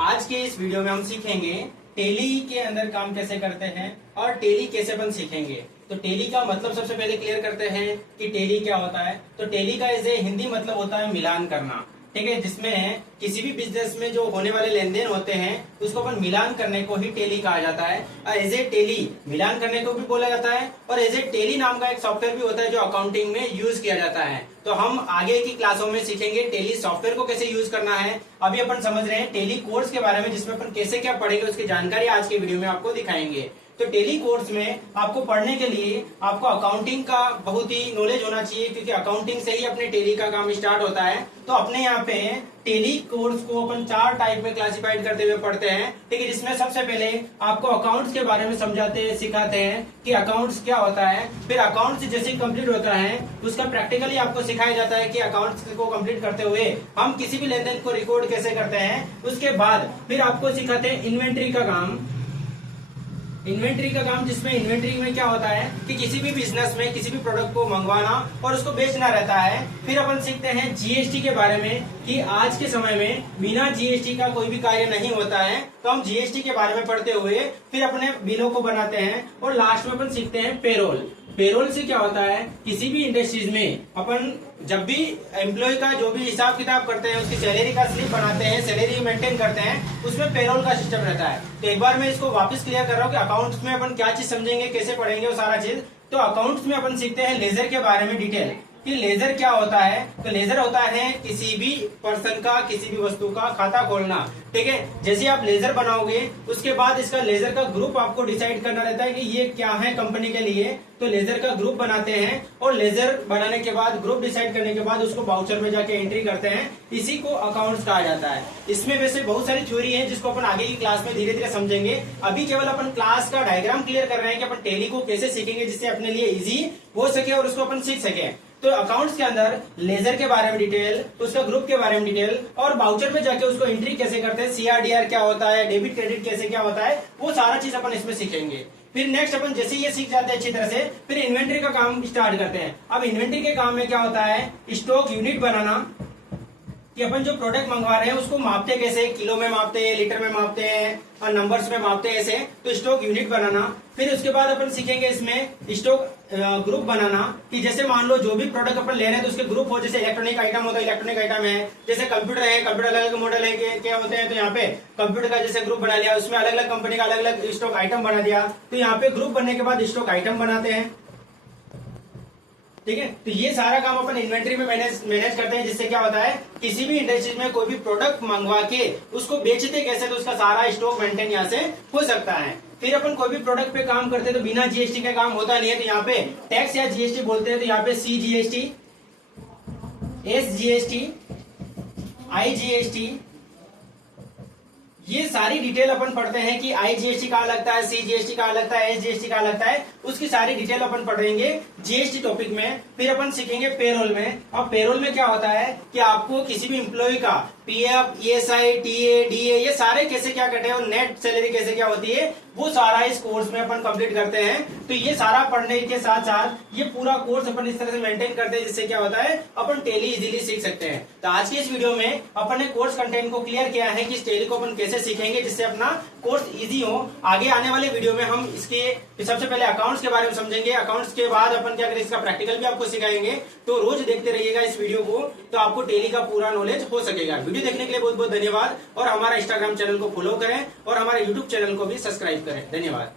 आज के इस वीडियो में हम सीखेंगे टेली के अंदर काम कैसे करते हैं और टेली कैसे अपन सीखेंगे। तो टेली का मतलब सबसे पहले क्लियर करते हैं कि टेली क्या होता है। तो टेली का एज ए हिंदी मतलब होता है मिलान करना, ठीक है, जिसमें किसी भी बिजनेस में जो होने वाले लेन देन होते हैं उसको अपन मिलान करने को ही टेली कहा जाता है। और एज ए टेली मिलान करने को भी बोला जाता है और एज ए टेली नाम का एक सॉफ्टवेयर भी होता है जो अकाउंटिंग में यूज किया जाता है। तो हम आगे की क्लासों में सीखेंगे टेली सॉफ्टवेयर को कैसे यूज करना है। अभी अपन समझ रहे हैं टेली कोर्स के बारे में, जिसमें अपन कैसे क्या पढ़ेंगे उसकी जानकारी आज के वीडियो में आपको दिखाएंगे। तो टेली कोर्स में आपको पढ़ने के लिए आपको अकाउंटिंग का बहुत ही नॉलेज होना चाहिए, क्योंकि अकाउंटिंग से ही अपने टेली का काम स्टार्ट होता है। तो अपने यहाँ पे टेली कोर्स को अपन 4 टाइप में क्लासिफाइड करते हुए पढ़ते हैं, ठीक है, जिसमें सबसे पहले आपको अकाउंट्स के बारे में समझाते हैं, सिखाते हैं कि अकाउंट्स क्या होता है। फिर अकाउंट्स जैसे कंप्लीट होता है उसका प्रैक्टिकली आपको सिखाया जाता है कि अकाउंट्स को कंप्लीट करते हुए हम किसी भी लेन देन को रिकॉर्ड कैसे करते हैं। उसके बाद फिर आपको सिखाते हैं इन्वेंट्री का काम। इन्वेंट्री का काम, जिसमें इन्वेंट्री में क्या होता है कि किसी भी बिजनेस में किसी भी प्रोडक्ट को मंगवाना और उसको बेचना रहता है। फिर अपन सीखते हैं जीएसटी के बारे में कि आज के समय में बिना जीएसटी का कोई भी कार्य नहीं होता है। तो हम जीएसटी के बारे में पढ़ते हुए फिर अपने बिलों को बनाते हैं और लास्ट में अपन सीखते हैं पेरोल। पेरोल से क्या होता है, किसी भी इंडस्ट्रीज में अपन जब भी एम्प्लॉय का जो भी हिसाब किताब करते हैं, उसकी सैलरी का स्लिप बनाते हैं, सैलरी मेंटेन करते हैं, उसमें पेरोल का सिस्टम रहता है। तो एक बार मैं इसको वापस क्लियर कर रहा हूँ कि अकाउंट्स में अपन क्या चीज समझेंगे, कैसे पढ़ेंगे वो सारा चीज। तो अकाउंट्स में अपन सीखते हैं लेजर के बारे में डिटेल कि लेजर क्या होता है। तो लेजर होता है किसी भी पर्सन का, किसी भी वस्तु का खाता खोलना, ठीक है। जैसे आप लेजर बनाओगे उसके बाद इसका लेजर का ग्रुप आपको डिसाइड करना रहता है कि ये क्या है कंपनी के लिए। तो लेजर का ग्रुप बनाते हैं और लेजर बनाने के बाद, ग्रुप डिसाइड करने के बाद उसको बाउचर में जाके एंट्री करते हैं। इसी को अकाउंट्स कहा जाता है। इसमें वैसे बहुत सारी थ्योरी है जिसको अपन आगे की क्लास में धीरे धीरे समझेंगे। अभी केवल अपन क्लास का डायग्राम क्लियर कर रहे हैं कि अपन टेली को कैसे सीखेंगे जिससे अपने लिए इजी हो सके और उसको अपन सीख सके। तो अकाउंट्स के अंदर लेजर के बारे में डिटेल, उसका ग्रुप के बारे में डिटेल और बाउचर में जाके उसको एंट्री कैसे करते हैं, सीआरडीआर क्या होता है, डेबिट क्रेडिट कैसे क्या होता है, वो सारा चीज अपन इसमें सीखेंगे। फिर नेक्स्ट अपन जैसे ये सीख जाते हैं अच्छी तरह से, फिर इन्वेंट्री का काम स्टार्ट करते हैं। अब इन्वेंट्री के काम में क्या होता है, स्टॉक यूनिट बनाना, कि अपन जो प्रोडक्ट मंगवा रहे हैं उसको मापते कैसे, किलो में मापते हैं, लीटर में मापते हैं और नंबर्स में मापते हैं ऐसे। तो स्टॉक यूनिट बनाना। फिर उसके बाद अपन सीखेंगे इसमें स्टॉक ग्रुप बनाना, कि जैसे मान लो जो भी प्रोडक्ट अपन ले रहे हैं तो उसके ग्रुप हो। जैसे इलेक्ट्रॉनिक आइटम होता है, इलेक्ट्रॉनिक आइटम है, जैसे कंप्यूटर है, कंप्यूटर अलग अलग मॉडल है क्या होते हैं। तो यहाँ पे कंप्यूटर का जैसे ग्रुप बना लिया, उसमें अलग अलग कंपनी का अलग अलग स्टॉक आइटम बना दिया। तो यहाँ पे ग्रुप बनने के बाद स्टॉक आइटम बनाते हैं, ठीक है। तो ये सारा काम अपन इन्वेंट्री में मैनेज करते हैं, जिससे क्या होता है किसी भी इंडस्ट्री में कोई भी प्रोडक्ट मंगवा के उसको बेचते कैसे, तो उसका सारा स्टॉक मेंटेन यहाँ से हो सकता है। फिर अपन कोई भी प्रोडक्ट पे काम करते हैं तो बिना जीएसटी का काम होता नहीं है। तो यहाँ पे टैक्स या जीएसटी बोलते हैं। तो यहाँ पे सीजीएसटी, एसजीएसटी, आईजीएसटी, ये सारी डिटेल अपन पढ़ते हैं कि आईजीएसटी कहाँ लगता है, सीजीएसटी कहाँ लगता है, एसजीएसटी कहाँ लगता है, उसकी सारी डिटेल अपन पढ़ेंगे जीएसटी टॉपिक में। फिर अपन सीखेंगे पेरोल में। और पेरोल में क्या होता है कि आपको किसी भी एम्प्लॉय का पीएफ, ईएसआई, टीए, डीए, ये सारे कैसे क्या कटे और नेट सैलरी कैसे क्या होती है, वो सारा इस कोर्स में अपन कंप्लीट करते हैं। तो ये सारा पढ़ने के साथ साथ ये पूरा कोर्स अपन इस तरह से मेंटेन करते हैं, जिससे क्या होता है अपन टेली इजीली सीख सकते हैं। तो आज की इस वीडियो में अपन ने कोर्स कंटेंट को क्लियर किया है कि इस टेली को अपन कैसे सीखेंगे जिससे अपना कोर्स इजी हो। आगे आने वाले वीडियो में हम इसके सबसे पहले अकाउंट्स के बारे में समझेंगे। अकाउंट्स के बाद अपन क्या करें, इसका प्रैक्टिकल भी आपको सिखाएंगे। तो रोज देखते रहिएगा इस वीडियो को, तो आपको टेली का पूरा नॉलेज हो सकेगा। वीडियो देखने के लिए बहुत बहुत धन्यवाद और हमारा इंस्टाग्राम चैनल को फॉलो करें और हमारे यूट्यूब चैनल को भी सब्सक्राइब करें। धन्यवाद।